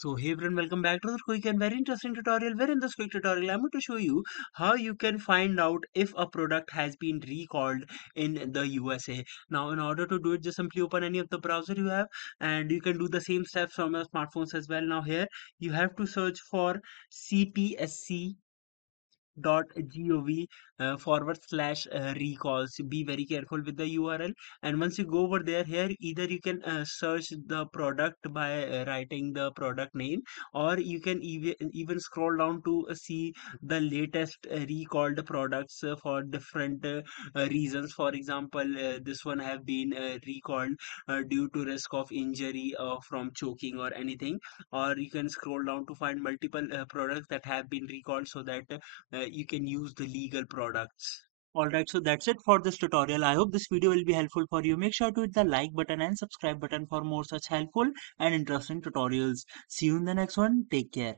So hey everyone, welcome back to the quick and very interesting tutorial where in this quick tutorial I'm going to show you how you can find out if a product has been recalled in the USA. Now in order to do it, just simply open any of the browser you have and you can do the same steps from your smartphones as well. Now here you have to search for CPSC .gov // recalls. Be very careful with the URL, and once you go over there, here either you can search the product by writing the product name, or you can even scroll down to see the latest recalled products for different reasons. For example, this one have been recalled due to risk of injury from choking or anything, or you can scroll down to find multiple products that have been recalled so that you can use the legal products. Alright, so that's it for this tutorial. I hope this video will be helpful for you. Make sure to hit the like button and subscribe button for more such helpful and interesting tutorials. See you in the next one. Take care.